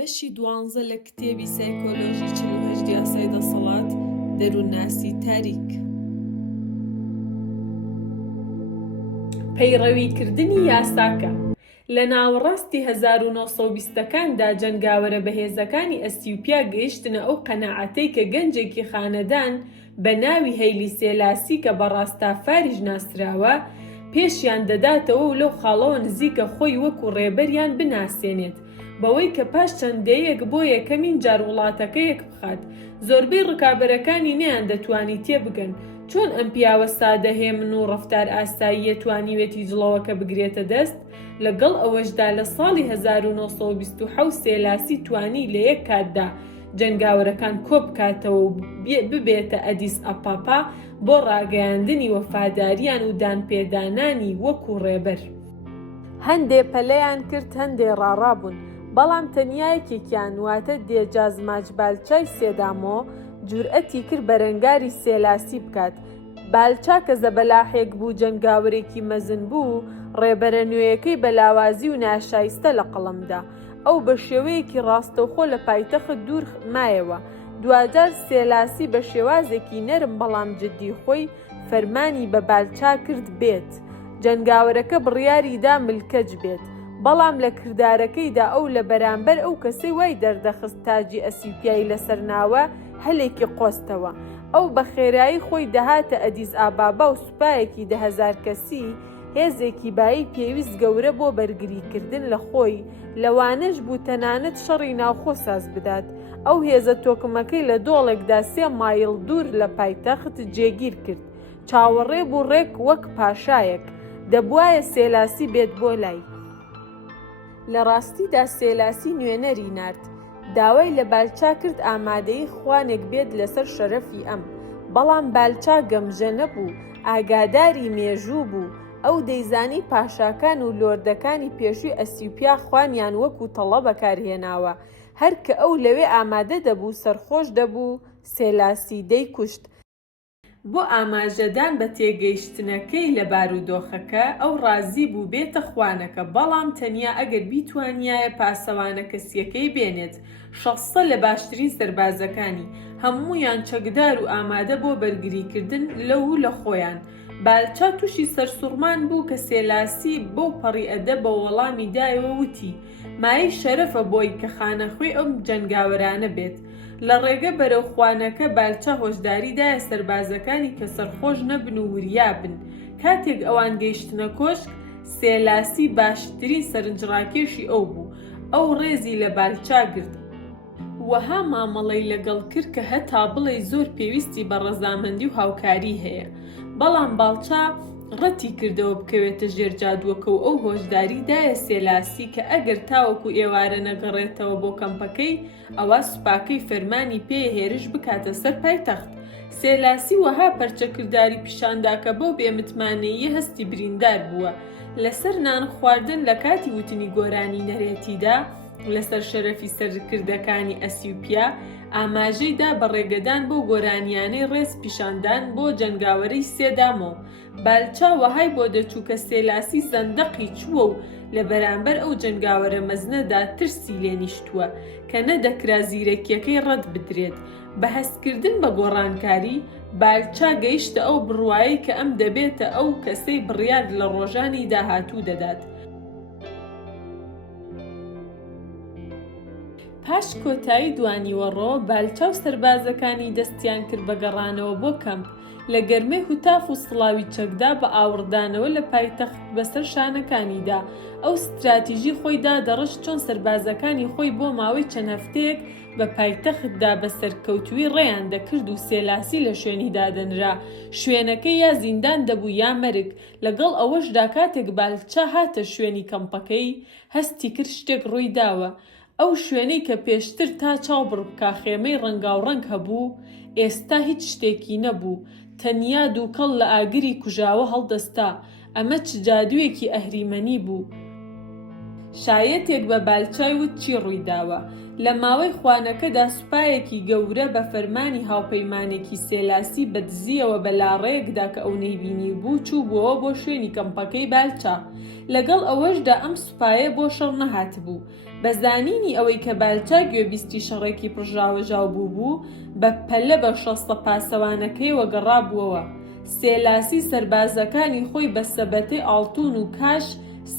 بەشی 12 لە کتێبی سایکۆلۆژی 48 یاسای دەسەڵات دەروونناسی تاریک. پەیڕەویکردنی یاساکە. لە ناوەڕاستی 1920ەکاندا جەنگاوەرە بەهێزەکانی ئەسیوپیا گەیشتنە ئەو قەناعەتەی کە گەنجێکی خانەدان بە ناوی هەیلی سێلاسی کە بە ڕاستافاریش ناسراوە پێشیان دەداتەوە و لەو خاڵەوە نزیکە خۆی وەکو ڕێبەریان بناسێنێت بەوەی کە پاش چەندەیەک بۆ یەکەمین جار وڵاتەکە یەک بخات. زۆربەی ڕکابەرەکانی نەیان دەتوانی تێبگەن چۆن ئەم پیاوە سادە هێمن و ڕەفتار ئاسایی توانیوێتی جڵەوەکە بگرێتە دەست، لەگەڵ ئەوەشدا لە ساڵی 1927 سێلاسی توانی لە یەک کاتدا جەنگاوەرەکان کۆبکاتەوە و ببێتە ئەدیس ئەپاپا بۆ ڕاگەیاندنی وەفاداریان و دانپێدانانی وەکو ڕێبەر. هەندێ پەلەیان کرد، هەندێ ڕاڕابوون، بەڵام تەنیایەکێکیان واتە دێجاز ماجبالچای سێدامۆ جورئەتی کرد بەرەنگاری سێلاسی بکات. بالچا کە زەبەلاحێک بوو، جەنگاوەرێکی مەزن بوو، ڕێبەرە نوێیەکەی بەلاوازی و ناشایستە لە قەڵەمدا. ئەو بە شێوەیەکی ڕاستەوخۆ لە پایتەخت دوور مایەوە. دوجار سێلاسی بە شێوازێکی نەرم بەڵام جددی خۆی فەرمانی بە بالچا کرد بێت جەنگاوەرەکە بڕیاریدا ملکەج بێت، بەڵام لە کردارەکەیدا ئەو لە بەرامبەر ئەو کەسەی وای دەردەخست تاجی ئەسیوپیایی لەسەرناوە هەلێکی قۆستەوە. ئەو بە خێرایی خۆی دەهاتە ئەدیس ئابابا و سوپایەکی 10,000 کەسی هێزێکی بایی پێویست گەورە بۆ بەرگریکردن لە خۆی لەوانەش بوو تەنانەت شەڕی ناوخۆ ساز بدات. ئەو هێزە تۆکمەکەی لە دۆڵێکدا 3 مایل دوور لە پایتەخت جێگیر کرد. چاوەڕێ بوو ڕێک وەک پاشایەک دەبوایە سێلاسی بێت بۆ لای. لە ڕاستیدا سێلاسی نوێنەری نارد، داوای لە بالچا کرد ئامادەی خوانێک بێت لەسەر شەرەفی ئەم، بەڵام بالچا گەمژە نەبوو، ئاگاداری مێژوو بوو. ئەو دەیزانی پاشاکان و لۆردەکانی پێشووی ئەسیوپیا خوانیان وەکو تەڵە بەکارهێناوە، هەر کە ئەو لەوێ ئامادە دەبوو سەرخۆش دەبوو سێلاسی دەیکوشت. بۆ ئاماژەدان بە تێگەیشتنەکەی لە بارودۆخەکە ئەو ڕازی بوو بێتە خوانەکە، بەڵام تەنیا ئەگەر بیتوانیایە پاسەوانە کەسیەکەی بێنێت. 600 لە باشترین سەربازەکانی، هەموویان چەکدار و ئامادە بۆ بەرگریکردن لەو لە خۆیان. بالچا تووشی سەرسوڕمان بوو کە سێلاسی بەو پەڕی ئەدە بە وەڵامی دایەوە وتی مای شەرەفە بۆی کە خانەخوێی ئەم جەنگاوەرانە بێت. لە ڕێگە بەرەو خوانەکە بالچا هۆشداریدایە سەربازەکانی کە سەرخۆش نەبن و وریابن. کاتێک ئەوان گەیشتنە کۆشک، سێلاسی باشترین سەرنجڕاکێشی ئەو بوو. ئەو ڕێزی لە بالچا گرت، وەها مامەڵەی لەگەڵ کرد کە هەتا بڵێ زۆر پێویستی بە ڕەزامەندی و هاوکاری هەیە، بەڵام بالچا ڕەتی کردەوە بکەوێتە ژێر جادووەکە و ئەو هۆشداریدایە سێلاسی کە ئەگەر تاوەکو ئێوارە نەگەڕێتەوە بۆ کەمپەکەی، ئەوە سوپاکەی فەرمانی پێ هێرش بکاتە سەر پایتەخت. سێلاسی وەها پەرچەکرداری پیشاندا کە بەو بێمتمانەیی هەستی بریندار بووە. لەسەر نان خواردن لە کاتی وتنی گۆرانی نەرێتیدا لەسەر شەرەفی سەرکردەکانی ئەسیوپیا ئاماژەیدا بە ڕێگەدان بۆ گۆرانیانەی ڕێز پیشاندان بۆ جەنگاوەرەی سێدامۆ. بالچا وەهای بۆ دەچوو کە سێلاسی زەندەقی چووە و لە بەرامبەر ئەو جەنگاوەرە مەزنەدا ترسی لێنیشتووە کە نەدەکرا زیرەکیەکەی ڕەت بدرێت. بە هەستکردن بە گۆڕانکاری، بالچا گەیشتە ئەو بڕوایی کە ئەم دەبێتە ئەو کەسەی بڕیار لە ڕۆژانی داهاتوو دەدات. پاش کۆتایی دوانیوەڕۆ، بالچا و سەربازەکانی دەستیان کرد بە گەڕانەوە بۆ کەمپ. لە گەرمەی هوتاف و سڵاوی چەکدا بە ئاوردانەوە لە پایتەخت بەسەر شانەکانیدا ئەو ستراتیژی خۆیدا دەڕشت چۆن سەربازەکانی خۆی بۆ ماوەی چەند هەفتەیەک بە پایتەختدا بە سەرکەوتووی ڕێیان دەکرد و سێلاسی لە شوێنی دادەنرا، شوێنەکەی یا زیندان دەبوو یا مەرگ. لەگەڵ ئەوەشدا کاتێک بالچا هاتە شوێنی کەمپەکەی، هەستی کرد شتێک ڕووی داوە. ئەو شوێنەی کە پێشتر تا چاو بڕبکا خێمەی ڕەنگاوڕەنگ هەبوو، ئێستا هیچ شتێکی نەبوو، تەنیا دووکەڵ لە ئاگری کوژاوە هەڵدەستا. ئەمە چ جادوویەکی ئەهریمەنی بوو. شایەتێک بە بالچای وت چی ڕووی داوە. لە ماوەی خوانەکەدا سوپایەکی گەورە بە فەرمانی هاوپەیمانێکی سێلاسی بەدزیەوە بە لاڕەیەکدا کە ئەو نەیبینی بوو چوو بووەوە بۆ شوێنی کەمپەکەی بالچا. لەگەڵ ئەوەشدا ئەم سوپایە بۆ شەڕ نەهات بوو. بەزانینی ئەوەی کە بالچا گوێبیستی شەڕێکی پڕژاوەژاو بوو بە پەلە بە شەستە پاسەوانەکەیەوە گەڕابووەوە. سێلاسی سەربازەکانی خۆی بە سەبەتەی ئاڵتون و کاش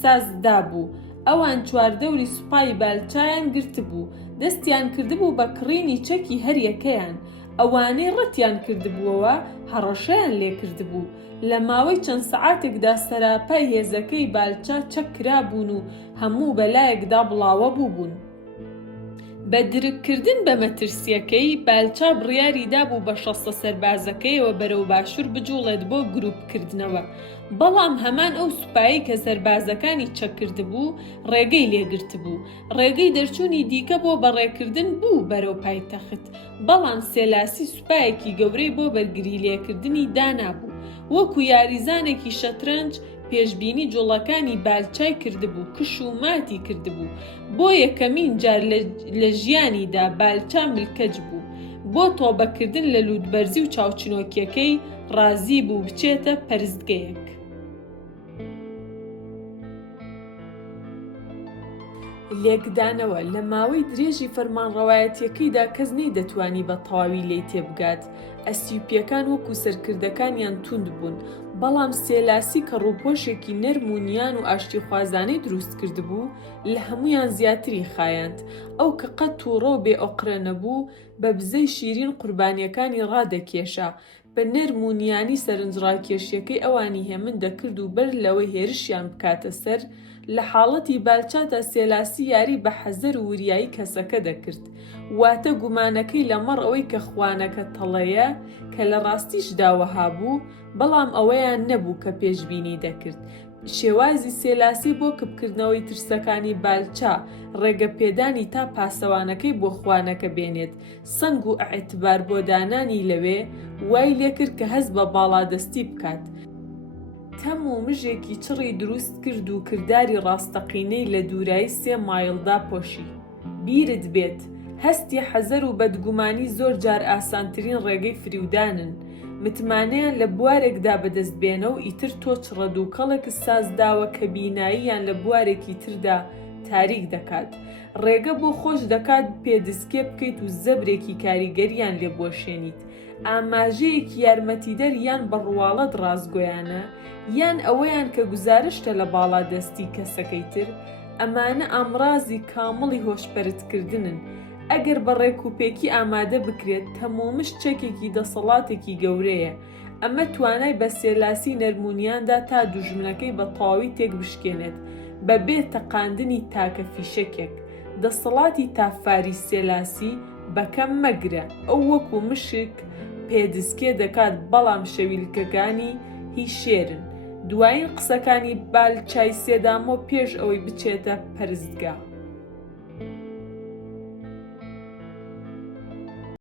سازدا بوو. ئەوان چواردەوری سوپای بالچایان گرتبوو، دەستیان کردبوو بە کڕینی چەکی هەریەکەیان. ئەوانەی ڕەتیان کردبووەوە هەڕەشەیان لێ کردبوو. لە ماوەی چەند سەعاتێکدا سەراپای هێزەکەی بالچا چەک کرابوون و هەموو بەلایەکدا بڵاوە بووبوون. بە درکردن بە مەترسیەکەی بالچا بڕیاری دابوو بە شەستە سەربازەکەیەوە بەرەو باشوور بجوڵێت بۆ گروپکردنەوە. بەڵام هەمان ئەو سوپایی کە سەربازەکانی چەکردبوو ڕێگەی لێگرتبوو. ڕێگەی دەرچوونی دیکە بۆ بەڕێکردن بوو بەرەو پایتەخت، بەڵام سێلاسی سوپایەکی گەورەی بۆ بەرگری لێکردنی دانابوو. وەکو یاریزانێکی شەترەنج پێشبینی جوڵەکانی بالچای کردبوو، کش و ماتی کردبوو. بۆ یەکەمین جار لە ژیانیدا بالچا ملکەج بوو. بۆ تۆبەکردن لە لوودبەرزی و چاوچنۆکیەکەی ڕازی بوو بچێتە پەرستگەیەک. لێکدانەوە لە ماوەی درێژی فەرمانڕەوایەتیەکەیدا کەس نەیدەتوانی بە تەواوی لێی تێبگات. ئەسیوپیەکان وەکو سەرکردەکانیان توند بوون، بەڵام سێلاسی کە ڕووپۆشێکی نەرم و نیان و ئاشتی خوازانەی دروست کردبوو لە هەمویان زیاتری خایاند. ئەو کە قەت تووڕە و بێ ئۆقرە نەبوو بە بزەی شیرین قوربانیەکانی ڕادەکێشا. بە نەرم و نیانی سەرنجڕاکێشیەکەی ئەوانی هێمن دەکرد و بەر لەوەی هێرشیان بکاتە سەر. لە حاڵەتی بالچادا سێلاسی یاری بە حەزەر و وریایی کەسەکە دەکرد. واتە گومانەکەی لەمەڕ ئەوەی کە خوانەکە تەڵەیە کە لە ڕاستیشدا وەها بوو، بەڵام ئەوەیان نەبوو کە پێشبینی دەکرد. شێوازی سێلاسی بۆ کەپکردنەوەی ترسەکانی بالچا ڕێگە پێدانی تا پاسەوانەکەی بۆ خوانەکە بێنێت. سەنگ و ئەعتبار بۆ دانانی لەوێ وای لێکرد کە هەست بە باڵادەستی بکات. تەم و مژێکی چڕی دروست کرد و کردداری ڕاستەقینەی لە دوورایی 3 مایلدا پۆشی. بیرت بێت هەستی حەزەر و بەدگومانی زۆر جار ئاسانترین ڕێگەی فریودانن. متمانەیان لە بوارێکدا بەدەست بێنە و ئیتر تۆچ ڕەدووکەڵێک سازداوە کە بیناییان لە بوارێکی تردا تاریک دەکات. ڕێگە بۆ خۆش دەکات پێدەستکێ بکەیت و زەبرێکی کاریگەریان لێ بۆشێنیت. ئاماژەیەکی یارمەتیدەر یان بەڕواڵەت ڕازگۆیانە، یان ئەوەیان کە گوزارشتە لە باڵا دەستی کەسەکەی تر. ئەمانە ئامڕازی کامڵی هۆشپەرتکردنن. ئەگەر بە ڕێکوپێکی ئامادە بکرێت تەمومش چەکێکی دەسەڵاتێکی گەورەیە. ئەمە توانای بە سێلاسی نەرمونیاندا تا دوژمنەکەی بە تەواوی تێک بشکێنێت بەبێ تەقاندنی تاکە فیشەکێک. دەسەڵاتی تافاری سێلاسی بەکەم مەگرە، ئەو وەکو مشک پێدەستکێ دەکات، بەڵام شەویلکەکانی هی شێرن. دوایین قسەکانی بالچای سێدامۆ پێش ئەوەی بچێتە پەرستگا.